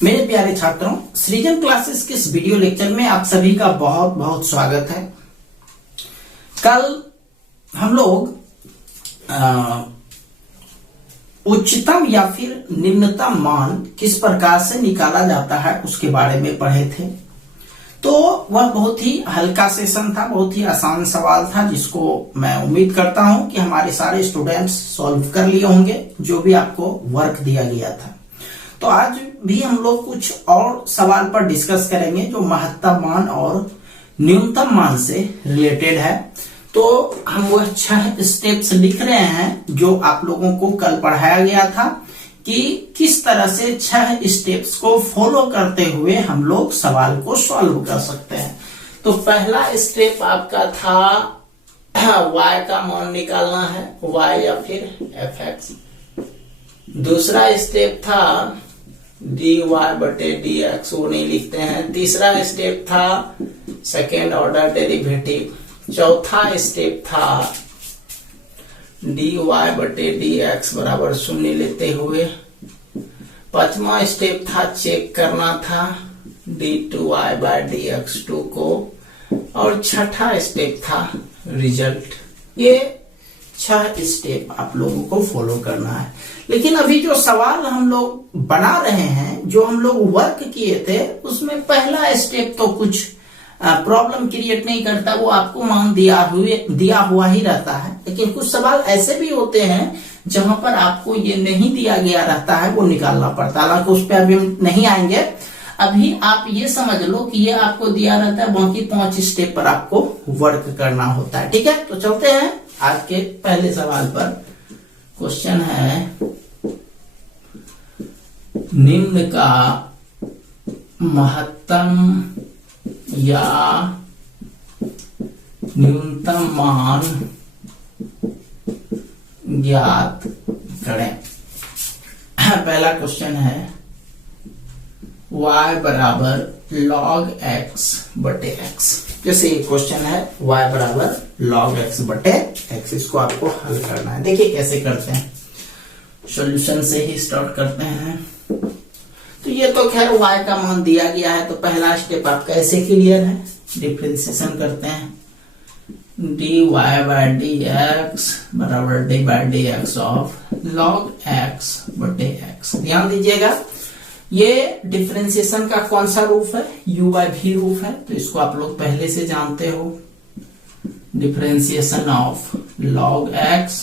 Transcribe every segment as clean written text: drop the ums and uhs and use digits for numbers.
मेरे प्यारे छात्रों, सृजन क्लासेस के इस वीडियो लेक्चर में आप सभी का बहुत बहुत स्वागत है। कल हम लोग उच्चतम या फिर निम्नतम मान किस प्रकार से निकाला जाता है उसके बारे में पढ़े थे। तो वह बहुत ही हल्का सेशन था, बहुत ही आसान सवाल था, जिसको मैं उम्मीद करता हूं कि हमारे सारे स्टूडेंट्स सॉल्व कर लिए होंगे, जो भी आपको वर्क दिया गया था। तो आज भी हम लोग कुछ और सवाल पर डिस्कस करेंगे जो महत्तम मान और न्यूनतम मान से रिलेटेड है। तो हम वह 6 स्टेप्स लिख रहे हैं जो आप लोगों को कल पढ़ाया गया था कि किस तरह से 6 स्टेप्स को फॉलो करते हुए हम लोग सवाल को सॉल्व कर सकते हैं। तो पहला स्टेप आपका था y का मान निकालना है, y या फिर fx। दूसरा स्टेप था dy बटे dx, वो नहीं लिखते हैं। तीसरा स्टेप था सेकेंड ऑर्डर डेरिवेटिव। चौथा स्टेप था dy बटे dx बराबर 0 लेते हुए। पांचवा स्टेप था चेक करना था d2y बाय dx2 को। और छठा स्टेप था रिजल्ट। ये 6 स्टेप आप लोगों को फॉलो करना है। लेकिन अभी जो सवाल हम लोग बना रहे हैं, जो हम लोग वर्क किए थे, उसमें पहला स्टेप तो कुछ प्रॉब्लम क्रिएट नहीं करता, वो आपको मान दिया हुआ ही रहता है। लेकिन कुछ सवाल ऐसे भी होते हैं जहां पर आपको ये नहीं दिया गया रहता है, वो निकालना पड़ता है। हालांकि उस पर अभी हम नहीं आएंगे। अभी आप ये समझ लो कि ये आपको दिया रहता है, बाकी 5 स्टेप पर आपको वर्क करना होता है। ठीक है, तो चलते हैं आज के पहले सवाल पर। क्वेश्चन है, निम्न का महत्तम या न्यूनतम मान ज्ञात करें। पहला क्वेश्चन है y बराबर log x बटे x। जैसे ये क्वेश्चन है y बराबर log x बटे x, इसको आपको हल करना है। देखिए कैसे करते हैं, सॉल्यूशन से ही स्टार्ट करते हैं। तो ये तो खैर y का मान दिया गया है, तो पहला स्टेप आपका ऐसे क्लियर है। डिफरेंशिएशन करते हैं, dy बाय dx बराबर dy by dx of log x बटे x। ध्यान दीजिएगा, ये डिफरेंशिएशन का कौन सा रूप है, u बाय v रूप है, तो इसको आप लोग पहले से जानते हो। डिफरेंशिएशन ऑफ log x,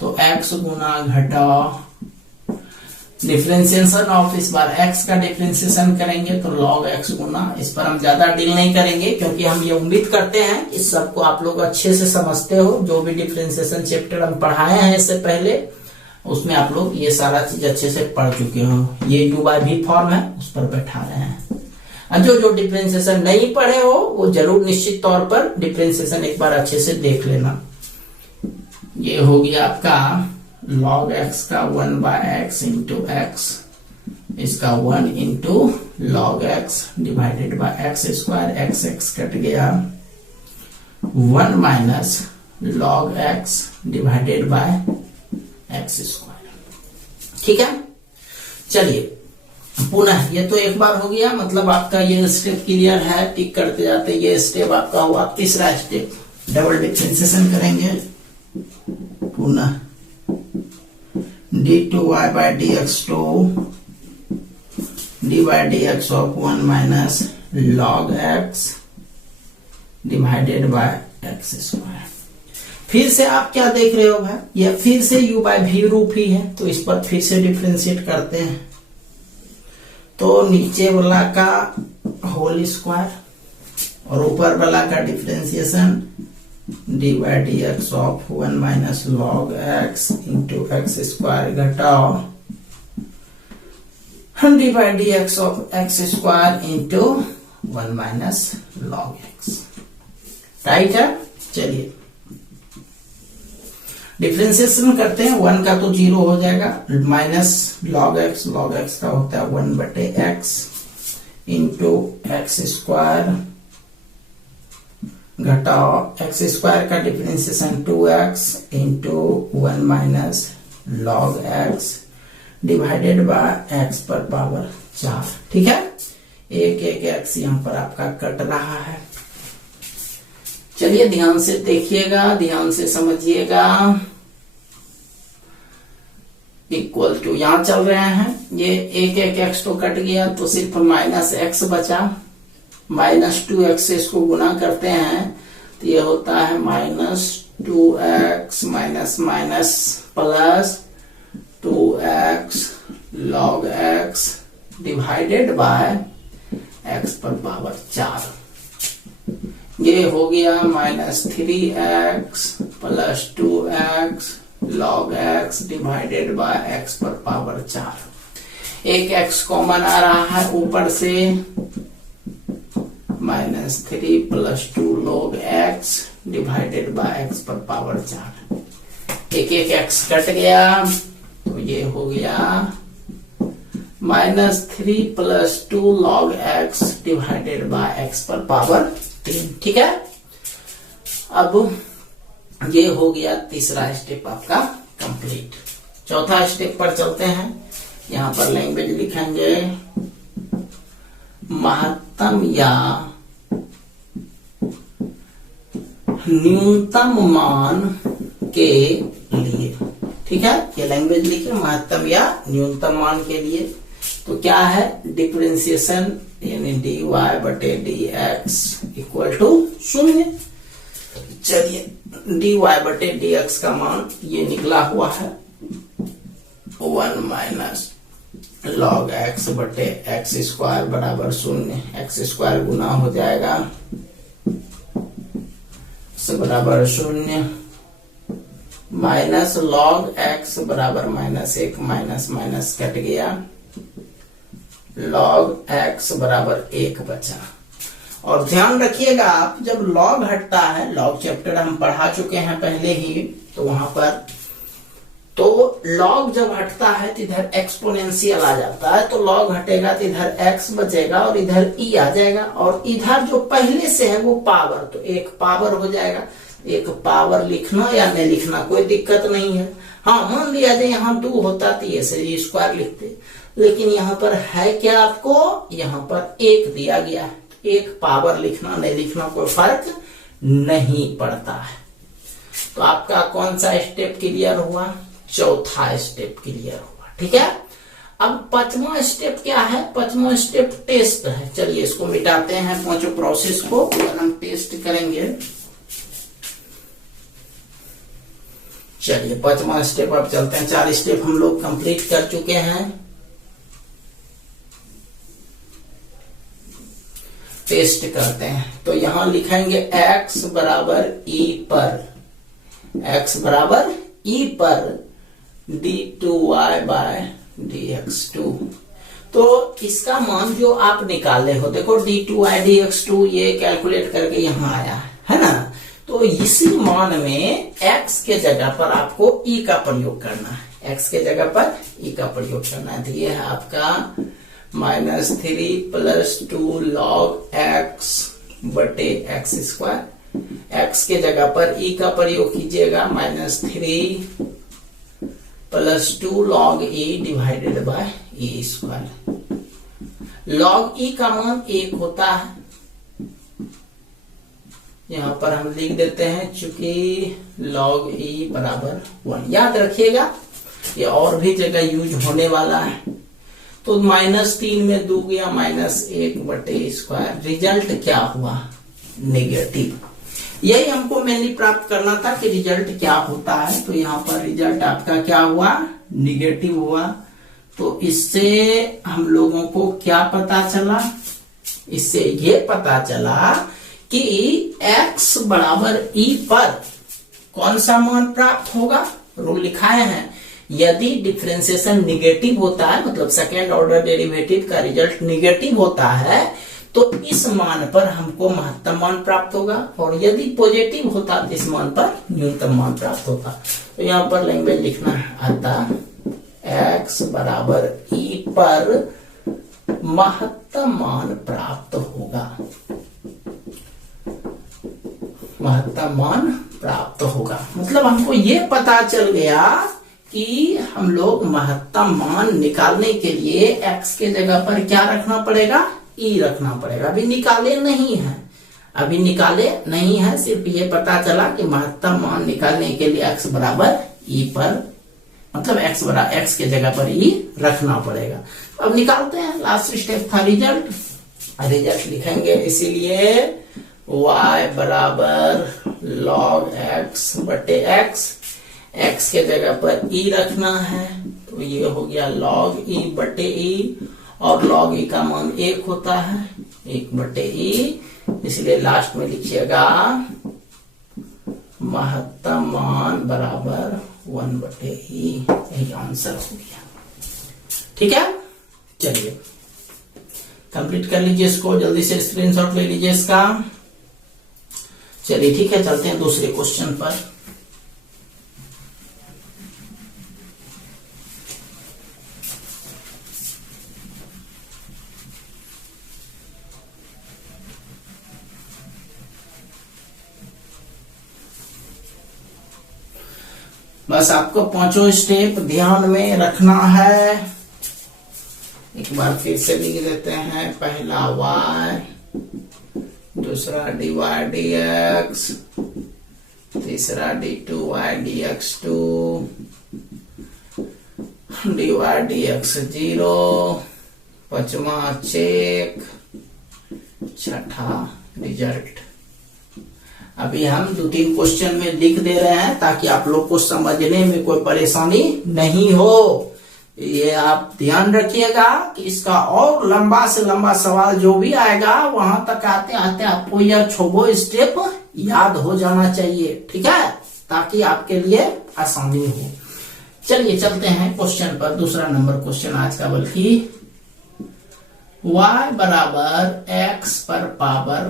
तो x गुना घटा डिफरेंशिएशन ऑफ, इस बार x का डिफरेंशिएशन करेंगे तो log x गुना। इस पर हम ज्यादा डील नहीं करेंगे, क्योंकि हम ये उम्मीद करते हैं कि सबको आप लोग अच्छे से समझते हो। जो भी डिफरेंशिएशन चैप्टर हम पढ़ाए हैं इससे पहले, उसमें आप लोग ये सारा चीज अच्छे से पढ़ चुके हो। ये u बाय v फॉर्म है, उस पर बैठा रहे हैं। जो डिफरेंशिएशन नहीं पढ़े हो, वो जरूर निश्चित तौर पर डिफरेंशिएशन एक बार अच्छे से देख लेना। ये हो गया आपका log x का 1 बाय x इंटू x, इसका 1 into log x divided by x square. x cut गया, 1 minus log x divided by x square. ठीक है, चलिए पुनः, ये तो एक बार हो गया, मतलब आपका ये स्टेप क्लियर है। टिक करते जाते, ये स्टेप आपका हुआ। तीसरा स्टेप, डबल डिफरेंशिएशन करेंगे। पुनः d2y by dx2 d by dx of 1 minus log x divided by x square। फिर से आप क्या देख रहे हो भाई, ये फिर से u by v रूप ही है, तो इस पर फिर से डिफरेंशिएट करते हैं। तो नीचे वाला का होल स्क्वायर और ऊपर वाला का differentiation dy dx of 1 minus log x into x square घटाओ dy dx of x square into 1 minus log x। Right है, चलिए डिफरेंशिएशन करते हैं। 1 का तो 0 हो जाएगा, माइनस log x का होता है 1 बटे x इंटू x स्क्वायर घटाओ x स्क्वायर का differentiation 2x into 1 minus log x divided by x पर पावर 4। ठीक है, एक एक एक्स यहाँ पर आपका कट रहा है। चलिए ध्यान से देखिएगा, ध्यान से समझिएगा। इक्वल टू यहां चल रहे हैं, ये एक एक एक्स तो कट गया तो सिर्फ माइनस एक्स बचा। -2x से इसको गुना करते हैं तो ये होता है -2x minus minus plus 2x log x divided by x पर पावर 4। ये हो गया -3x plus 2x log x divided by x पर पावर 4। एक x कॉमन आ रहा है ऊपर से, -3 plus 2 log x divided by x पर पावर 4। एक एक x कट गया तो ये हो गया -3 plus 2 log x divided by x पर पावर 3। ठीक है, अब ये हो गया तीसरा स्टेप आपका कंप्लीट। चौथा स्टेप पर चलते हैं। यहां पर लैंग्वेज लिखेंगे महत्तम या न्यूनतम मान के लिए। ठीक है, ये लैंग्वेज लिखे महत्तम या न्यूनतम मान के लिए। तो क्या है, डिफरेंशिएशन यानी dy बटे dx इक्वल टू 0। चलिए dy बटे dx का मान ये निकला हुआ है 1 माइनस log x बटे x स्क्वायर बराबर 0। x स्क्वायर गुना हो जाएगा x बराबर 0 माइनस log x बराबर -1 माइनस माइनस कट गया, log x बराबर 1 बचा। और ध्यान रखिएगा आप, जब लॉग हटता है, लॉग चैप्टर हम पढ़ा चुके हैं पहले ही, तो वहां पर तो लॉग जब हटता है तो इधर एक्सपोनेंशियल आ जाता है, तो लॉग हटेगा तो इधर x बचेगा और इधर e आ जाएगा, और इधर जो पहले से है वो पावर, तो एक पावर हो जाएगा। एक पावर लिखना या नहीं लिखना कोई दिक्कत नहीं है। हाँ, मान लिया जाए यहाँ 2 होता तो ये से स्क्वायर लिखते, लेकिन यहाँ पर है क्या, आपको यहाँ पर 1 दिया गया है, एक पावर लिखना नहीं लिखना कोई फर्क नहीं पड़ता है। तो आपका कौन सा स्टेप क्लियर हुआ, चौथा स्टेप क्लियर हुआ। ठीक है, अब पांचवा स्टेप क्या है, पांचवा स्टेप टेस्ट है। चलिए इसको मिटाते हैं, पांचों प्रोसेस को हम टेस्ट करेंगे। चलिए पांचवा स्टेप अब चलते हैं। 4 स्टेप हम लोग कंप्लीट कर चुके हैं। टेस्ट करते हैं, तो यहां लिखेंगे x बराबर e पर, x बराबर e पर d2y बाय dx2। तो इसका मान जो आप निकाले हो, देखो d2y dx2 ये कैलकुलेट करके यहां आया है ना। तो इसी मान में x के जगह पर आपको e का प्रयोग करना है, x के जगह पर e का प्रयोग करना है। तो ये है आपका -3 प्लस 2 log x बटे x स्क्वायर। x के जगह पर e का प्रयोग कीजिएगा, -3 plus 2 log e divided by e square. log e का मान 1 होता है, यहां पर हम लिख देते हैं चूंकि log e बराबर 1। याद रखिएगा ये और भी जगह यूज होने वाला है। तो -3 में 2 गया -1 बटे स्क्वायर। रिजल्ट क्या हुआ, नेगेटिव। यही हमको मेनली प्राप्त करना था कि रिजल्ट क्या होता है। तो यहाँ पर रिजल्ट आपका क्या हुआ, निगेटिव हुआ। तो इससे हम लोगों को क्या पता चला, इससे ये पता चला कि x बराबर e पर कौन सा मान प्राप्त होगा। रूल लिखाए हैं, यदि डिफरेंशिएशन निगेटिव होता है, मतलब सेकेंड ऑर्डर डेरिवेटिव का रिजल्ट निगेटिव होता है, तो इस मान पर हमको महत्तम मान प्राप्त होगा, और यदि पॉजिटिव होता तो इस मान पर न्यूनतम मान प्राप्त होता। तो यहाँ पर लैंग्वेज लिखना है, अतः x बराबर e पर महत्तम मान प्राप्त होगा, महत्तम मान प्राप्त होगा। मतलब हमको ये पता चल गया कि हम लोग महत्तम मान निकालने के लिए x के जगह पर क्या रखना पड़ेगा, e रखना पड़ेगा। अभी निकाले नहीं है, सिर्फ ये पता चला कि महत्तम मान निकालने के लिए x बराबर e पर, मतलब x के जगह पर e रखना पड़ेगा। अब निकालते हैं, लास्ट स्टेप था रिजल्ट लिखेंगे, इसीलिए y बराबर log x बटे x के जगह पर e रखना है, तो ये हो गया log e बटे e, और log e का मान 1 होता है, 1 बटे e, इसलिए लास्ट में लिखिएगा महत्तम मान बराबर 1 बटे e, यही आंसर हो गया। ठीक है, चलिए कंप्लीट कर लीजिए इसको, जल्दी से स्क्रीनशॉट ले लीजिए इसका। चलिए ठीक है, चलते हैं दूसरे क्वेश्चन पर। बस आपको पांचों स्टेप ध्यान में रखना है। एक बार फिर से लिख देते हैं, पहला y, दूसरा dy dx, तीसरा d2y dx2, dy dx 0, पांचवा चेक, छठा रिजल्ट। अभी हम 2-3 क्वेश्चन में लिख दे रहे हैं ताकि आप लोग को समझने में कोई परेशानी नहीं हो। ये आप ध्यान रखिएगा कि इसका और लंबा से लंबा सवाल जो भी आएगा वहां तक आते आते आपको यह 6 स्टेप याद हो जाना चाहिए, ठीक है, ताकि आपके लिए आसानी हो। चलिए चलते हैं क्वेश्चन पर, दूसरा नंबर क्वेश्चन आज का, बल्कि y बराबर x पर पावर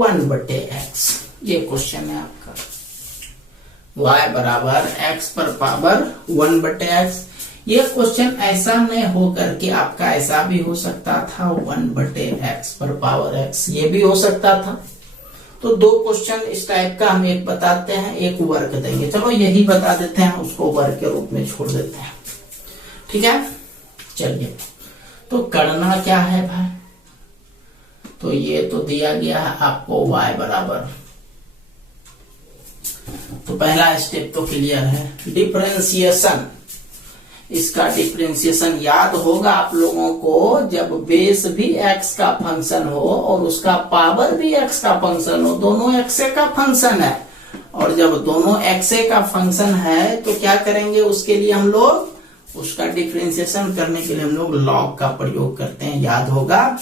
1 बटे x, ये क्वेश्चन है आपका। y बराबर x पर पावर 1 बटे x, ये क्वेश्चन ऐसा नहीं हो करके आपका ऐसा भी हो सकता था, 1 बटे x पर पावर x, ये भी हो सकता था। तो 2 क्वेश्चन इस टाइप का हम एक बताते हैं, एक वर्क देंगे। चलो यही बता देते हैं, उसको वर्क के रूप में छोड़ देते हैं, ठीक है। चलिए, तो करना क्या है भाई, तो ये तो दिया गया है आपको y बराबर, तो पहला स्टेप तो क्लियर है, डिफरेंशिएशन। इसका डिफरेंशिएशन याद होगा आप लोगों को, जब बेस भी x का फंक्शन हो और उसका पावर भी x का फंक्शन हो, दोनों x का फंक्शन है, और जब दोनों x का फंक्शन है तो क्या करेंगे, उसके लिए हम लोग उसका डिफरेंशिएशन करने के लिए हम लोग log का प्रयोग करते हैं, याद होगा।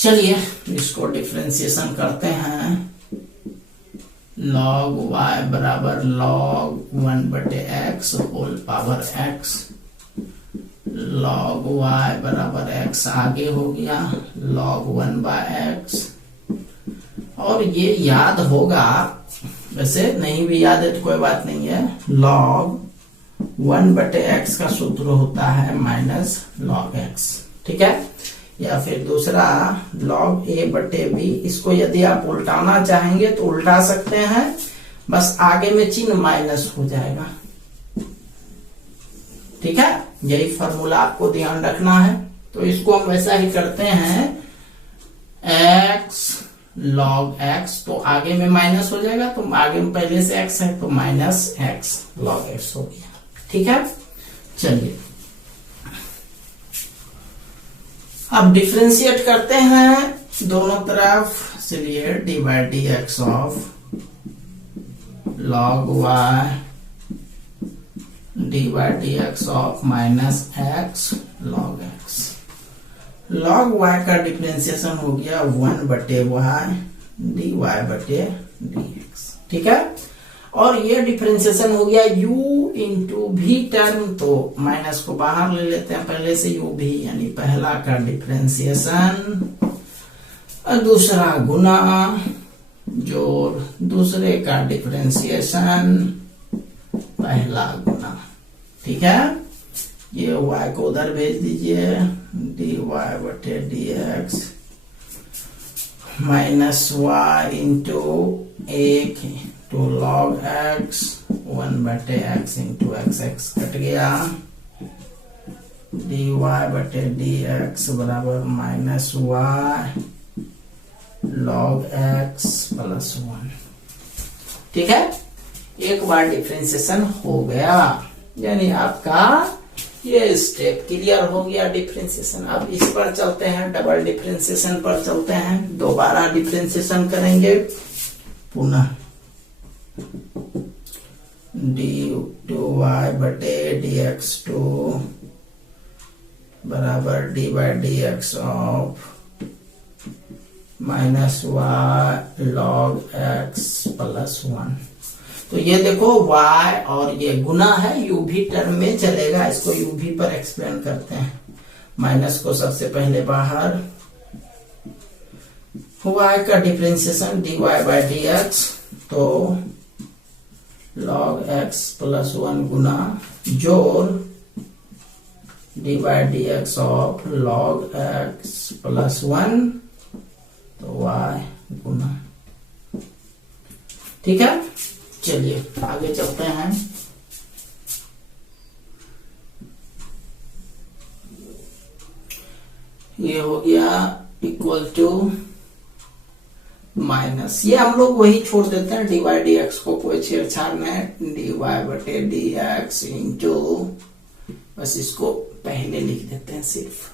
चलिए इसको डिफरेंशिएशन करते हैं, log y बराबर log 1 बटे x whole power x, log y बराबर x आगे हो गया log 1 बाय x, और ये याद होगा, वैसे नहीं भी याद है तो कोई बात नहीं है, log 1 बटे x का सूत्र होता है माइनस log x, ठीक है। या फिर दूसरा log a बटे b, इसको यदि आप उल्टाना चाहेंगे तो उल्टा सकते हैं, बस आगे में चिन्ह माइनस हो जाएगा, ठीक है। यही फॉर्मूला आपको ध्यान रखना है। तो इसको हम वैसा ही करते हैं, x log x, तो आगे में माइनस हो जाएगा, तो आगे में पहले से x है तो माइनस x log x हो गया, ठीक है। चलिए अब डिफरेंशिएट करते हैं दोनों तरफ, चलिए dy dx of log y dy dx of minus x log x, log y का डिफरेंशिएशन हो गया 1 बटे y dy बटे dx, ठीक है। और ये डिफरेंशिएशन हो गया u इंटू भी टर्म, तो माइनस को बाहर ले लेते हैं पहले से, u भी, यानी पहला का डिफरेंशिएशन और दूसरा गुना जोड़ दूसरे का डिफरेंशिएशन पहला गुना, ठीक है। ये y को उधर भेज दीजिए, dy बटे dx minus y into 1 to log x 1/x into x cut गया, dy बटे dx बराबर minus y log x plus 1। ठीक है, एक बार डिफरेंशिएशन हो गया, यानी आपका ये स्टेप क्लियर हो गया डिफरेंशिएशन। अब इस पर चलते हैं, डबल डिफरेंशिएशन पर चलते हैं, दोबारा डिफरेंशिएशन करेंगे पुनः। dy बटे dx2 बराबर dy dx of minus y log x plus 1। तो ये देखो y और ये गुना है, uv टर्म में चलेगा, इसको uv पर एक्सप्लेन करते हैं। माइनस को सबसे पहले बाहर, y का डिफरेंशिएशन dy बाय dx, तो log x प्लस 1 गुना जोड़ dy dx of log x plus 1, तो y गुना। ठीक है, चलिए आगे चलते हैं। ये हो गया इक्वल टू माइनस, ये हम लोग वही छोड़ देते हैं, dy dx को कोई छेड़छाड़ नहीं, dy बटे dx इंटू, बस इसको पहले लिख देते हैं सिर्फ,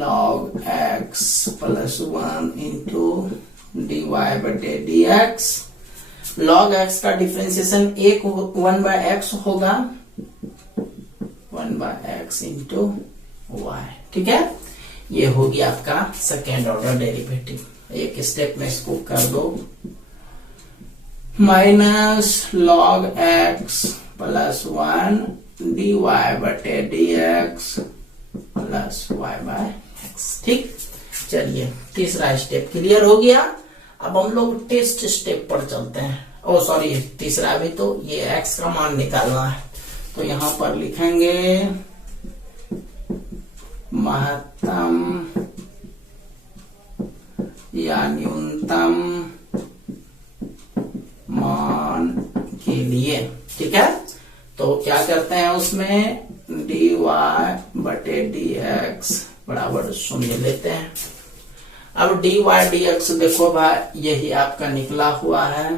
log x plus 1 into dy बटे dx। log x का डिफरेंशिएशन 1/x होगा, 1/x इंटू y। ठीक है, ये हो गया आपका सेकेंड ऑर्डर डेरिवेटिव। एक स्टेप में इसको कर दो, minus log x plus 1 dy बटे dx प्लस y/x। ठीक, चलिए तीसरा स्टेप क्लियर हो गया। अब हम लोग टेस्ट स्टेप पर चलते हैं। ओ सॉरी, तीसरा भी तो ये x का मान निकालना है, तो यहां पर लिखेंगे महत्तम या न्यूनतम मान के लिए। ठीक है, तो क्या करते हैं उसमें, dy बटे dx बराबर 0 लेते हैं। अब dy dx देखो भाई, यही आपका निकला हुआ है,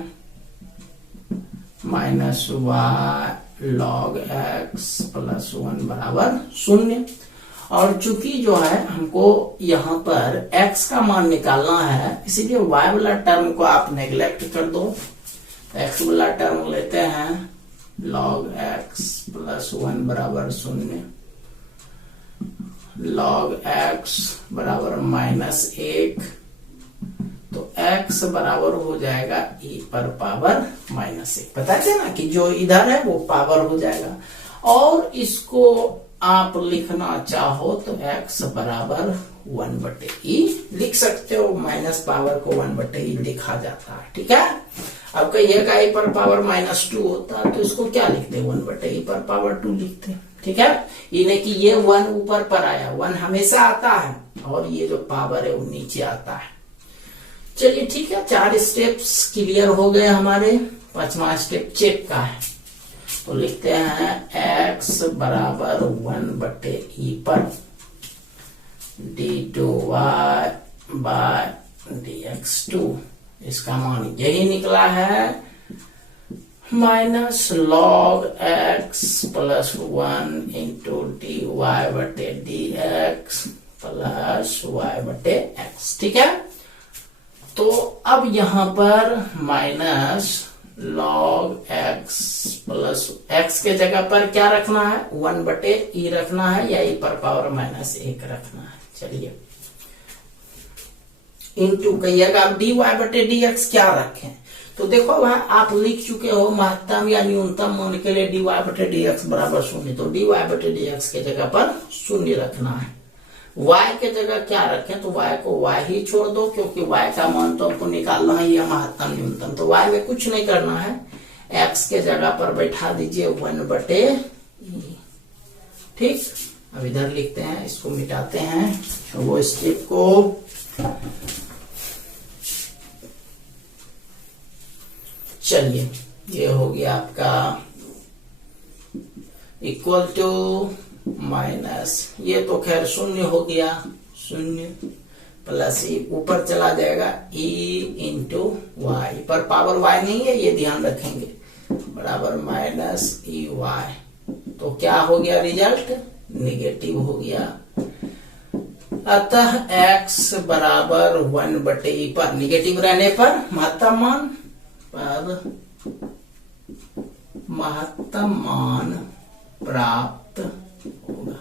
minus y log x plus 1 बराबर 0। और चूंकि जो है हमको यहाँ पर x का मान निकालना है, इसीलिए y वाला टर्म को आप नेग्लेक्ट कर दो, x वाला टर्म लेते हैं, log x प्लस 1 बराबर 0, log x बराबर माइनस 1, तो x बराबर हो जाएगा e पर पावर माइनस 1। पता है ना कि जो इधर है वो पावर हो जाएगा, और इसको आप लिखना चाहो तो x बराबर 1/e लिख सकते हो, माइनस पावर को 1/e लिखा जाता है। ठीक है, अब कहिएगा e पर पावर -2 होता है, तो इसको क्या लिखते, 1/e पर पावर 2 लिखते। ठीक है, ये नहीं कि ये 1 ऊपर पर आया, 1 हमेशा आता है, और ये जो पावर है वो नीचे आता है। चलिए ठीक है, 4 स्टेप्स क्लियर हो गए हमारे। 5वां स्टेप चेक का है, तो लिखते हैं x बराबर 1/e पर d2y बाय dx2, इसका मान यही निकला है, minus log x plus 1 into dy बटे dx प्लस y बटे x। ठीक है, तो अब यहां पर minus log x plus x के जगह पर क्या रखना है, 1/e रखना है, या e पर पावर -1 रखना है। चलिए, इंटू कहिएगा, अब dy बटे dx क्या रखें, तो देखो वहां आप लिख चुके हो महत्तम या न्यूनतम मान के लिए dy बटे dx बराबर 0, तो dy बटे dx के जगह पर 0 रखना है। y के जगह क्या रखें, तो y को y ही छोड़ दो, क्योंकि y का मान तो हमको निकालना है या महत्तम न्यूनतम, तो y में कुछ नहीं करना है, x के जगह पर बैठा दीजिए 1/e। ठीक, अब इधर लिखते हैं, इसको मिटाते हैं, तो वो स्टेप को चलिए ये हो गया आपका इक्वल टू माइनस, ये तो खैर शून्य हो गया, शून्य प्लस ई ऊपर चला जाएगा e इंटू वाई, पर पावर y नहीं है ये ध्यान रखेंगे, बराबर माइनस ई वाई। तो क्या हो गया रिजल्ट, निगेटिव हो गया। अतः x बराबर 1/e पर, निगेटिव रहने पर महत्तम मान प्राप्त होगा।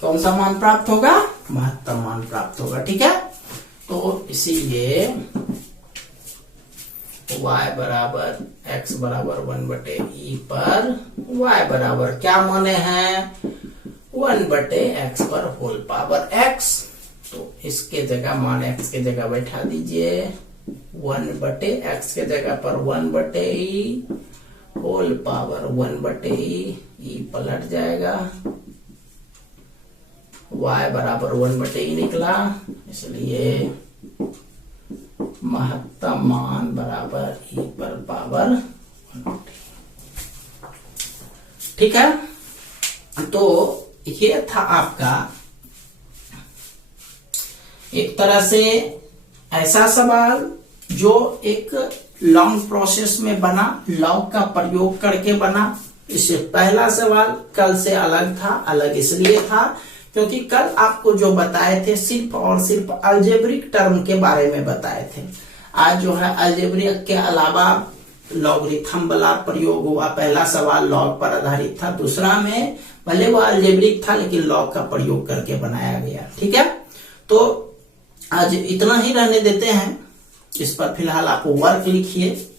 कौन सा मान प्राप्त होगा, महत्तम मान प्राप्त होगा। ठीक है, तो इसीलिए y बराबर x बराबर 1/e पर y बराबर क्या माने हैं, 1/x पर होल पावर x। तो इसके जगह मान x के जगह बैठा दीजिए, 1/x के जगह पर 1/e whole power 1/e, e पलट जाएगा, y बराबर 1/e निकला, इसलिए महत्तम मान बराबर e पर पावर 1/e। ठीक है, तो ये था आपका एक तरह से ऐसा सवाल जो एक लॉन्ग प्रोसेस में बना, लॉग का प्रयोग करके बना। इससे पहला सवाल कल से अलग था, अलग इसलिए था क्योंकि कल आपको जो बताए थे सिर्फ और सिर्फ अलजेब्रिक टर्म के बारे में बताए थे। आज जो है अलजेब्रिक के अलावा लॉगरिथम वाला प्रयोग हुआ। पहला सवाल लॉग पर आधारित था, दूसरा में भले वो अलजेब्रिक था लेकिन लॉग का प्रयोग करके बनाया गया। ठीक है, तो आज इतना ही रहने देते हैं। इस पर फिलहाल आप वर्क लिखिए।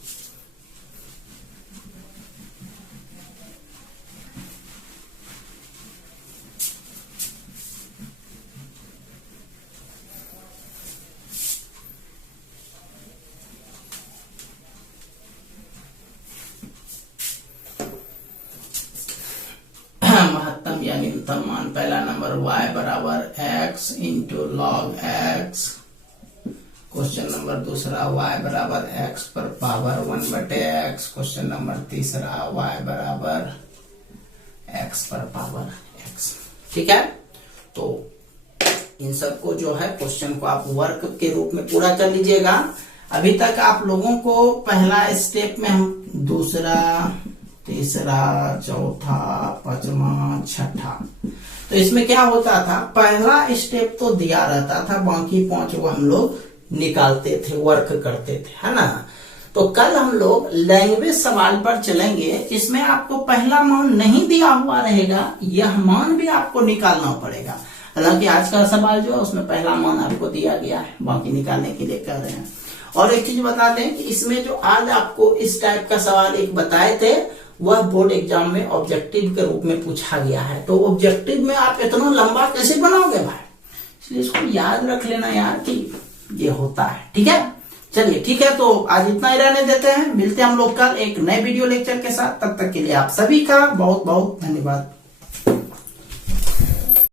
महत्तम या न्यूनतम मान, पहला नंबर y बराबर x into log x। Question number दूसरा y बराबर x पर पावर 1/x। क्वेश्चन नंबर तीसरा y बराबर x पर पावर x। ठीक है, तो इन सबको जो है क्वेश्चन को आप वर्क के रूप में पूरा कर लीजिएगा। अभी तक आप लोगों को पहला स्टेप में हम दूसरा, तीसरा, चौथा, पांचवा, छठा, तो इसमें क्या होता था, पहला स्टेप तो दिया रहता था, बाकी 5 को हम लोग निकालते थे, वर्क करते थे, है ना। तो कल हम लोग लैंग्वेज सवाल पर चलेंगे। इसमें आपको पहला मान नहीं दिया हुआ रहेगा, यह मान भी आपको निकालना पड़ेगा। हालांकि आज का सवाल जो है उसमें पहला मान आपको दिया गया है, बाकी निकालने के लिए कह रहे हैं। और एक चीज बता दें कि इसमें जो आज आपको इस टाइप का सवाल एक बताए थे, वह बोर्ड एग्जाम में ऑब्जेक्टिव के रूप में पूछा गया है। तो ऑब्जेक्टिव में आप इतना लंबा कैसे बनाओगे भाई, इसलिए इसको याद रख लेना यार कि ये होता है। ठीक है, चलिए ठीक है, तो आज इतना ही रहने देते हैं। मिलते हैं हम लोग कल एक नए वीडियो लेक्चर के साथ। तब तक के लिए आप सभी का बहुत बहुत धन्यवाद।